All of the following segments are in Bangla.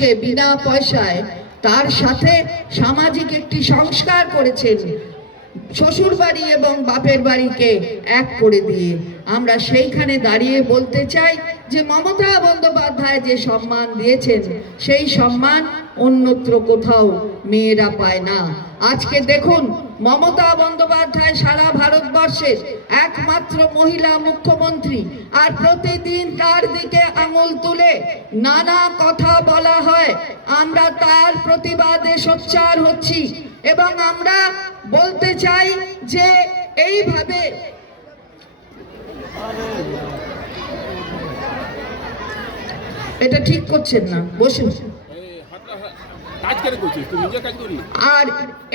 মানুষকে বিনা পয়সায় তার সাথে সামাজিক একটি সংস্কার করেছেন, শ্বশুর বাড়ি এবং বাপের বাড়িকে এক করে দিয়ে। আমরা সেইখানে দাঁড়িয়ে বলতে চাই যে মমতা বন্দ্যোপাধ্যায় যে সম্মান দিয়েছেন সেই সম্মান অন্যত্র কোথাও মেয়েরা পায় না। আজকে দেখুন, মমতা বন্দ্যোপাধ্যায় সারা ভারতবর্ষের একমাত্র মহিলা মুখ্যমন্ত্রী, আর প্রতিদিন তার দিকে আঙুল তুলে নানা কথা বলা হয়। আমরা তার প্রতিবাদে সোচ্চার হচ্ছি এবং আমরা বলতে চাই যে এইভাবে এটা ঠিক করছেন না, বসুন। আর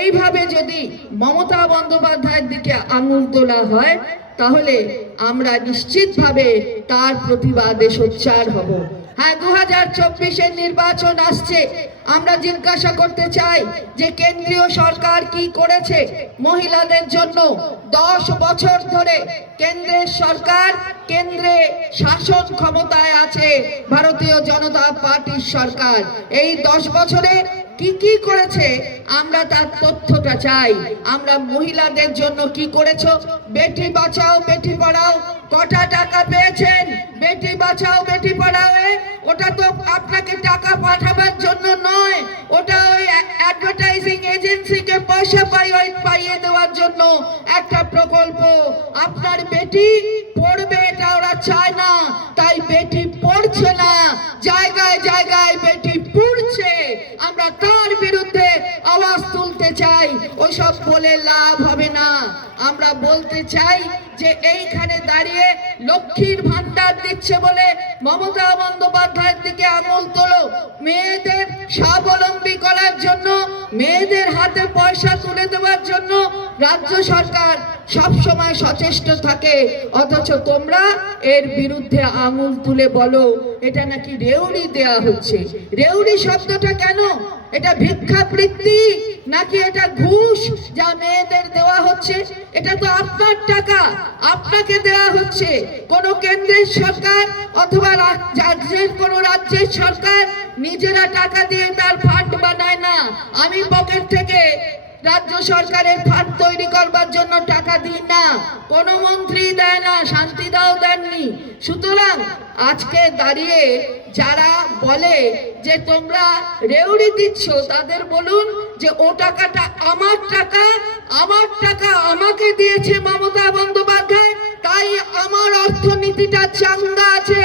এইভাবে যদি মমতা বন্দ্যোপাধ্যায়ের দিকে আঙুল তোলা হয় তাহলে আমরা নিশ্চিতভাবে তার প্রতিবাদে সোচ্চার হব। হ্যাঁ, 2024-এর নির্বাচন আসছে। আমরা জিজ্ঞাসা করতে চাই যে কেন্দ্রীয় সরকার কি করেছে মহিলাদের জন্য। 10 বছর ধরে কেন্দ্রের সরকার, কেন্দ্রে শাসন ক্ষমতায় আছে ভারতীয় জনতা পার্টির সরকার। এই 10 বছরে কি কি করেছে আমরা তার তথ্যটা চাই। আমরা মহিলাদের জন্য কি করেছো? বেটি বাঁচাও বেটি পড়াও, কটা টাকা পেয়েছেন? বেটি বাঁচাও বেটি পড়াও ওটা তো আপনাকে টাকা পাঠাবার জন্য নয়, ওটা ওই অ্যাডভার্টাইজিং এজেন্সিকে পয়সা পাইয়ে দেওয়ার জন্য একটা প্রকল্প। আপনার বেটি পড়বে এটা ওরা চায় না, তাই বেটি পড়ছে না, জায়গায় জায়গায় বেটি পড়ছে। আমরা তার বিরুদ্ধে আওয়াজ তুলতে চাই। ওইসব বলে লাভ হবে না। আমরা বলতে চাই যে এইখানে দাঁড়িয়ে লক্ষ্মীর ভান্ডার দিচ্ছে বলে মমতা বন্দ্যোপাধ্যায়ের দিকে আঙুল তোলো। মেয়েদের স্বাবলম্বী করার জন্য, মেয়েদের হাতে পয়সা তুলে দেওয়ার জন্য রাজ্য সরকার সব সময় সচেষ্ট থাকে, অথচ তোমরা এর বিরুদ্ধে আঙুল তুলে বলো এটা নাকি রেউড়ি দেয়া হচ্ছে। রেউড়ি শব্দটা কেন? এটা ভিক্ষাবৃত্তি নাকি এটা ঘুষ যা মেয়েদের দেওয়া হচ্ছে? এটা তো আপনার টাকা, আপনাকে দেওয়া হচ্ছে। কোন কেন্দ্রের সরকার অথবা কোন রাজ্যের সরকার নিজেরা টাকা দিয়ে তার ফান্ড বানায় না। আমি পকেট থেকে রাজ্য সরকারের ফান্ড তৈরি করবার জন্য টাকা দিই না, কোন মন্ত্রী দেয় না, শান্তিদাও দেননি। সুতরাং আজকে দাঁড়িয়ে যারা বলে যে তোমরা রেউড়ি দিচ্ছ, তাদের বলুন যে ও টাকাটা আমার টাকা, আমার টাকা আমাকে দিয়েছে মমতা বন্দ্যোপাধ্যায়, তাই আমার অর্থনীতিটা চাঙ্গা আছে।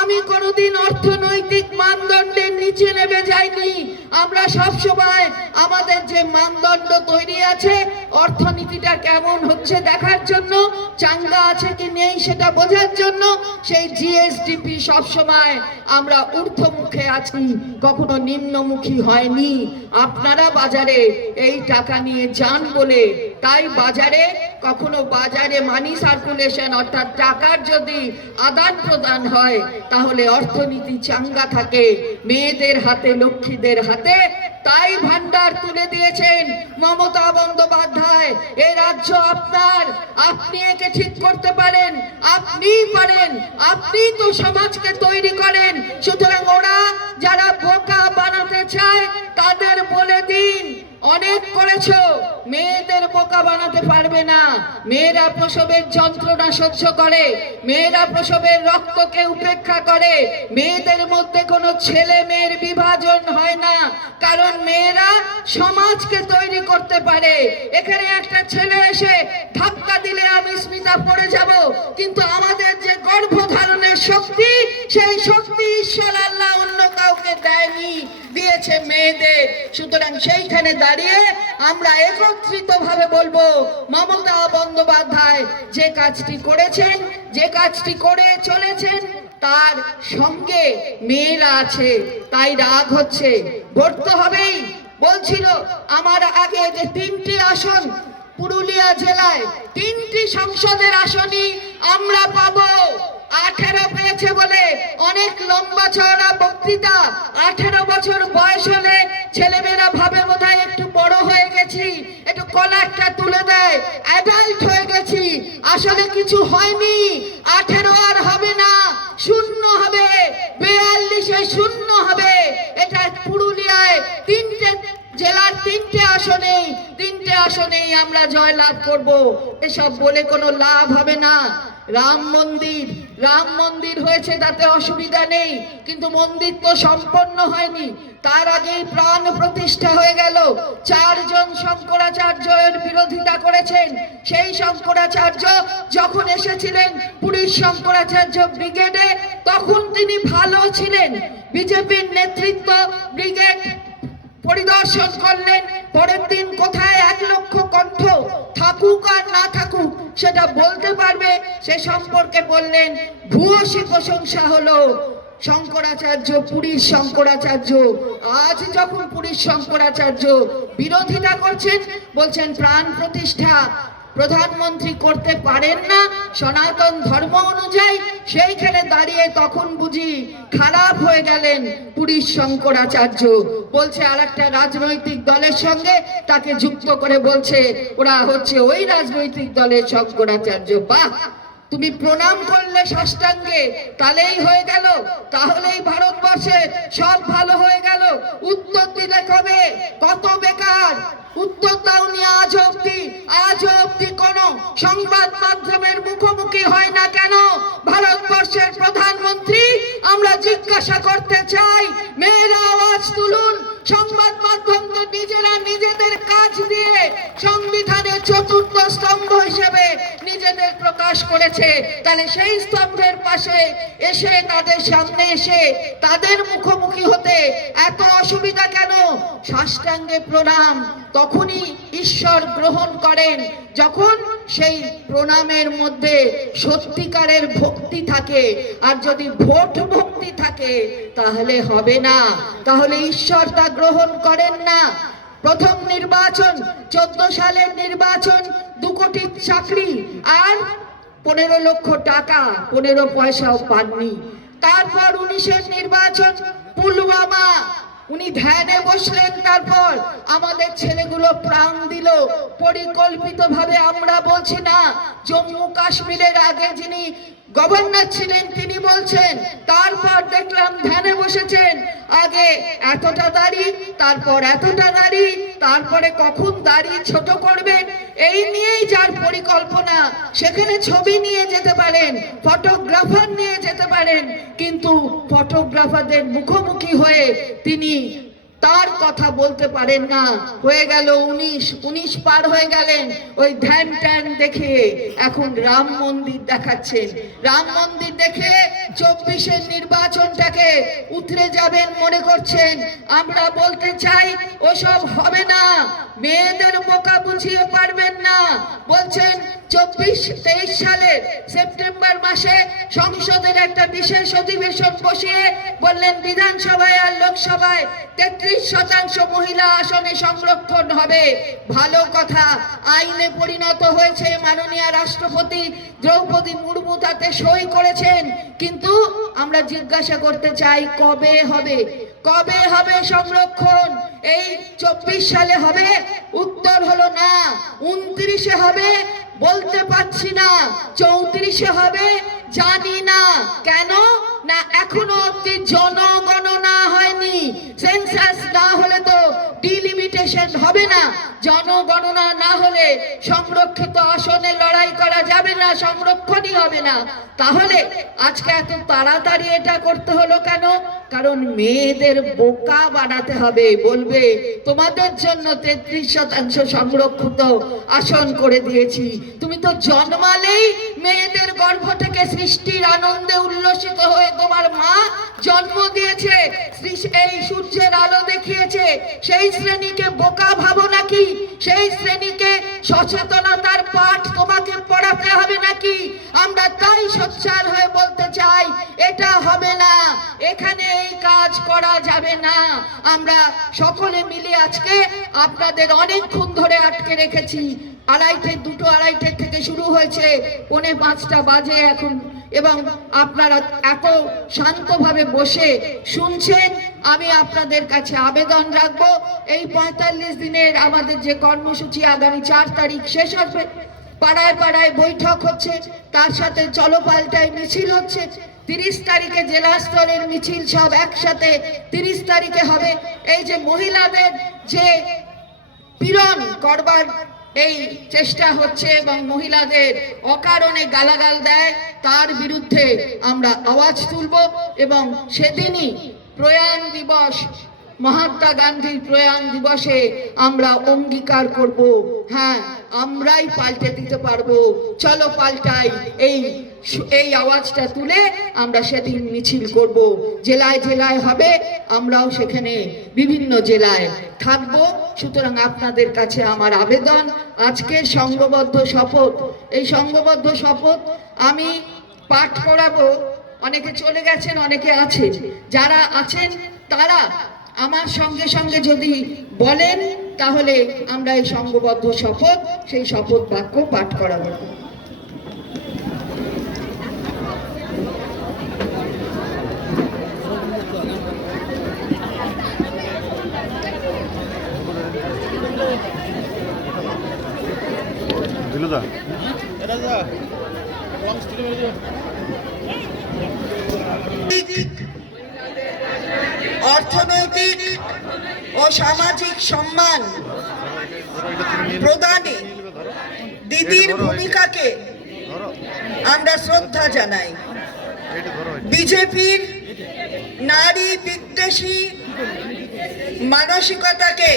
আমি কোনোদিন অর্থনৈতিক মানদণ্ডের নিচে নেমে যাইনি। আমরা সব সময় আমাদের যে মানদণ্ড তৈরি আছে অর্থনীতিটা কেমন হচ্ছে দেখার জন্য, চাঙ্গা আছে কি নেই সেটা বোঝার জন্য সেই জিএসডিপি সব সময় আমরা ঊর্ধ্বমুখে আছি, কখনো নিম্নমুখী হয়নি। আপনারা বাজারে এই টাকা নিয়ে যান বলে তাই বাজারে কখনো বাজারে মানি সার্কুলেশন অর্থাৎ টাকার যদি আদান প্রদান হয় তাহলে অর্থনীতি চাঙ্গা থাকে মেয়েদের হাতে, লক্ষ্মীদের হাতে। তাই ভান্ডার তুলে দিয়েছেন মমতা বন্দ্যোপাধ্যায়। এই রাজ্য আপনার, আপনি একে ঠিক করতে পারেন, আপনিই পারেন, আপনি তো সমাজকে তৈরি করেন। সুতরাং ওরা যারা বোকা বানাতে চায় তাদের বলে দিন অনেক করেছো, মেয়েদের বোকা বানাতে পারবে না। মেয়েরা প্রসবের যন্ত্রণা সহ্য করে, মেয়েরা প্রসবের রক্তকে উপেক্ষা করে, মেয়েদের মধ্যে কোনো ছেলে মেয়ের বিভাজন হয় না, কারণ মেয়েরা সমাজকে তৈরি করতে পারে। এখানে একটা ছেলে এসে ধাক্কা দিলে আমি স্মিতা পড়ে যাব, কিন্তু আমাদের যে গর্ভধারণের শক্তি, সেই শক্তি ঈশ্বর আল্লাহ অন্য কাউকে দেয়নি, দিয়েছে মেয়েদের। সুতরাং সেইখানে দাঁড়িয়ে আমরা একত্রিত ভাবে বলবো মমতা বন্দ্যোপাধ্যায় যে কাজটি করেছেন, যে কাজটি করে চলেছেন তার সঙ্গে মেয়েরা আছে, তাই রাগ হচ্ছে। ভোট তো হবেই বলছিল। আমার আগে যে 3টি আসন পুরুলিয়া জেলায়, 3টি সংসদের আসনই আমরা পাবো। 18 পেয়েছে বলে অনেক লম্বা চওড়া বক্তৃতা। 18 বছর বয়স হলে ছেলেমেয়েরা ভাবে বোধহয় একটু বড় হয়ে গেছি, একটু কলারটা তুলে দেয়, অ্যাডাল্ট হয়ে গেছি। আসলে কিছু হয়নি। 18 আর হবে না, 0 হবে, 42-এ 0 হবে। এটা তিনটে জেলার তিনটে আসনেই আমরা জয়লাভ করব। এসব বলে কোনো লাভ হবে না। রাম মন্দির হয়েছে, তাতে অসুবিধা নেই, কিন্তু মন্দির তো সম্পন্ন হয়নি। তার আগেই প্রাণ প্রতিষ্ঠা হয়ে গেল। 4 জন শঙ্করাচার্যের বিরোধিতা করেছেন। সেই শঙ্করাচার্য যখন এসেছিলেন পুরীর শঙ্করাচার্য ব্রিগেডে, তখন তিনি ভালো ছিলেন। বিজেপির নেতৃত্ব ব্রিগেড পরিদর্শন করলেন। পরের দিন কোথায় 1 লক্ষ কণ্ঠ থাকুক আর না থাকুক সেটা বলতে পারবে, সে সম্পর্কে বললেন ভূয়সী প্রশংসা হলো শঙ্করাচার্য, পুরীর শঙ্করাচার্য। আজ যখন পুরীর শঙ্করাচার্য বিরোধিতা করছেন, বলছেন প্রাণ প্রতিষ্ঠা প্রধানমন্ত্রী করতে পারেন না সনাতন ধর্ম অনুযায়ী, সেইখানে দাঁড়িয়ে তখন বুঝি খারাপ হয়ে গেলেন পুরীর শঙ্করাচার্য। বলছে আরেকটা রাজনৈতিক দলের সঙ্গে তাকে যুক্ত করে বলছে ওরা হচ্ছে ওই রাজনৈতিক দলের শঙ্করাচার্য। বাহ, তুমি প্রণাম করলে সাষ্টাঙ্গে, তাহলেই হয়ে গেল, তাহলেই ভারতবর্ষে সব ভালো হয়ে গেল। উত্তর দিলে কবে? কত বেকার উত্তর দাওনি আজ অব্দি কোন সংবাদ মাধ্যমের মুখোমুখি হয় না কেন? ভারতবর্ষের প্রধানমন্ত্রী, আমরা জিজ্ঞাসা করতে চাই, মেয়েরা আওয়াজ তুলুন। সংবাদ মাধ্যম তো নিজেরা নিজেদের কাজ দিয়ে সংবিধানের 4র্থ স্তম্ভ হিসেবে নিজেদের প্রকাশ করেছে, তাহলে সেই স্তম্ভের পাশে এসে তাদের সামনে এসে তাদের মুখোমুখি হতে এত অসুবিধা কেন? সাষ্টাঙ্গে প্রণাম তখনই ঈশ্বর গ্রহণ করেন যখন সেই প্রণামের মধ্যে সত্যিকারের ভক্তি থাকে। আর যদি ভোট ভক্তি থাকে তাহলে হবে না, তাহলে ঈশ্বর তা গ্রহণ করেন না। প্রথম নির্বাচন 14 সালের নির্বাচন, 2 কোটির চাকরি আর 15 লক্ষ টাকা, 15 পয়সাও পাননি। তারপর 19-এর নির্বাচন পুলওয়ামা, উনি ধ্যানে বসলেন, তারপর আমাদের ছেলেগুলো প্রাণ দিল পরিকল্পিতভাবে। আমরা বলছি না, জম্মু কাশ্মীরের আগে যিনি গভর্নর ছিলেন তিনি বলছেন, তারপর দেখলাম ধ্যানে বসেছেন, আগে এতটা দাড়ি, তারপর এতটা দাড়ি, তারপরে কখন দাড়ি ছোট করবেন, এই নিয়েই যার পরিকল্পনা। সেখানে ছবি নিয়ে যেতে পারেন, ফটোগ্রাফার নিয়ে যেতে পারেন, কিন্তু ফটোগ্রাফারদের মুখোমুখি হয়ে তিনি তার কথা বলতে পারেন না। হয়ে গেল 19 পার হয়ে গেলেন ওই ধ্যান ট্যান দেখে, এখন রাম মন্দির দেখাচ্ছেন। রাম মন্দির দেখে 24-এর নির্বাচনটাকে উতরে যাবেন মনে করছেন। আমরা বলতে চাই ওসব হবে না, মেয়েদের বোকা বুঝিয়ে পারবেন না। বলছেন 24-23 সালের সেপ্টেম্বর মাসে সংসদের একটা বিশেষ অধিবেশন বসিয়ে বললেন বিধানসভায় আর লোকসভায় 33% মহিলা আসনে সংরক্ষণ হবে। ভালো কথা, আইনে পরিণত হয়েছে, মাননীয় রাষ্ট্রপতি দ্রৌপদী মুর্মু তাতে সই করেছেন। কিন্তু আমরা জিজ্ঞাসা করতে চাই কবে হবে সংরক্ষণ? এই 24 সালে হবে? উত্তর হলো না। 29-এ হবে? বলতে পারছি না। 34-এ হবে? জানি না। কেন না, এখনো অব্দি জনগণনা হয়নি। সেন্সাস না হলে তো ডিলিমিটেশন হবে না। জনগণনা না হলে সংরক্ষিত আসনে লড়াই করা যাবে না, সংরক্ষণই হবে না। তাহলে আজকে এত তাড়াতাড়ি এটা করতে হলো কেন? কারণ মেয়েদের বোকা বানাতে হবে। বলবে তোমাদের জন্য 33% সংরক্ষিত আসন করে দিয়েছি। তুমি তো জন্মালেই মেয়েদের গর্ভ থেকে সৃষ্টির আনন্দে উল্লসিত হয়ে তোমার মা জন্ম দিয়েছে, এই সূর্যের আলো দেখিয়েছে। সেই শ্রেণীকে বোকা ভাবো নাকি? সেই শ্রেণীকে সচেতনতার পাঠ তোমাকে পড়াতে হবে নাকি? আমরা তাই সোচ্চার হয়ে বলতে চাই এটা হবে না, এখানে এই কাজ করা যাবে না। আমরা সকলে মিলে আজকে আপনাদের অনেকক্ষণ ধরে আটকে রেখেছি। 2:30 থেকে শুরু হয়েছে, 4:45 বাজে এখন, এবং আপনারা এত শান্তভাবে বসে শুনছেন। আমি আপনাদের কাছে আবেদন রাখবো, এই 45 দিনের আমাদের যে কর্মসূচি আগামী 4 তারিখ শেষ হবে, পাড়ায় পাড়ায় বৈঠক হচ্ছে, তার সাথে চলো পাল্টায় মিছিল হচ্ছে। 30 তারিখে জেলা স্তরের মিছিল সব একসাথে 30 তারিখে হবে। এই যে মহিলাদের যে পীড়ন করবার এই চেষ্টা হচ্ছে এবং মহিলাদের অকারণে গালাগাল দেয়, তার বিরুদ্ধে আমরা আওয়াজ তুলব এবং সেদিনই প্রয়াণ দিবস, মহাত্মা গান্ধীর প্রয়াণ দিবসে আমরা অঙ্গীকার করব, হ্যাঁ আমরাই পাল্টে দিতে পারবো, চলো পাল্টাই। এই আওয়াজটা তুলে আমরা সেদিন মিছিল করব, জেলায় জেলায় হবে, আমরাও সেখানে বিভিন্ন জেলায় থাকবো। সুতরাং আপনাদের কাছে আমার আবেদন, আজকের সংঘবদ্ধ শপথ, এই সংঘবদ্ধ শপথ আমি পাঠ করাবো। অনেকে চলে গেছেন, অনেকে আছে, যারা আছেন তারা আমার সঙ্গে সঙ্গে যদি বলেন তাহলে আমরা এই সংঘবদ্ধ শপথ, সেই শপথ বাক্য পাঠ করাবো। অর্থনৈতিক ও সামাজিক সম্মান প্রদানে দিদির ভূমিকাকে আমরা শ্রদ্ধা জানাই। বিজেপির নারী বিদ্বেষী মানসিকতাকে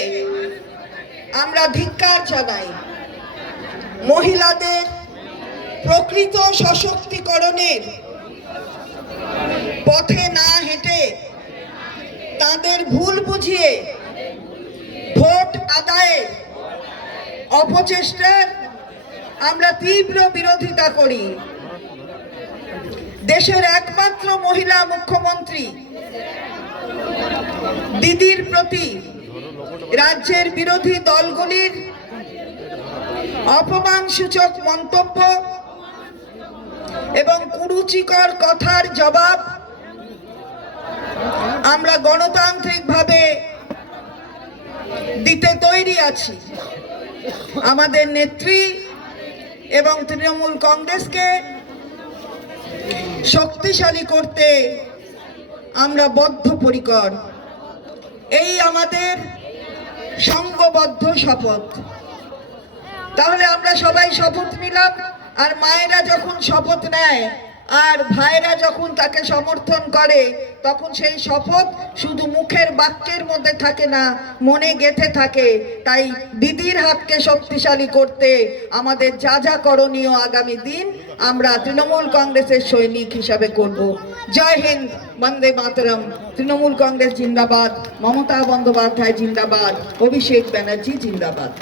আমরা ধিক্কার জানাই। মহিলাদের প্রকৃত সশক্তিকরণের পথে না হেঁটে তাদের ভুল বুঝিয়ে ভোট আদায়ে অপচেষ্টার আমরা তীব্র বিরোধিতা করি। দেশের একমাত্র মহিলা মুখ্যমন্ত্রী দিদির প্রতি রাজ্যের বিরোধী দলগুলির অপমানসূচক মন্তব্য এবং কুরুচিকর কথার জবাব আমরা গণতান্ত্রিকভাবে দিতে তৈরি আছি। আমাদের নেত্রী এবং তৃণমূল কংগ্রেসকে শক্তিশালী করতে আমরা বদ্ধপরিকর। এই আমাদের সংঘবদ্ধ শপথ। তাহলে আমরা সবাই শপথ নিলাম, আর মায়েরা যখন শপথ নেয় আর ভাইরা যখন তাকে সমর্থন করে, তখন সেই শপথ শুধু মুখের বাক্যের মধ্যে থাকে না, মনে গেঁথে থাকে। তাই দিদির হাতকে শক্তিশালী করতে আমাদের যা যা করণীয় আগামী দিন আমরা তৃণমূল কংগ্রেসের সৈনিক হিসাবে করব। জয় হিন্দ, বন্দে মাতরম। তৃণমূল কংগ্রেস জিন্দাবাদ, মমতা বন্দ্যোপাধ্যায় জিন্দাবাদ, অভিষেক ব্যানার্জি জিন্দাবাদ।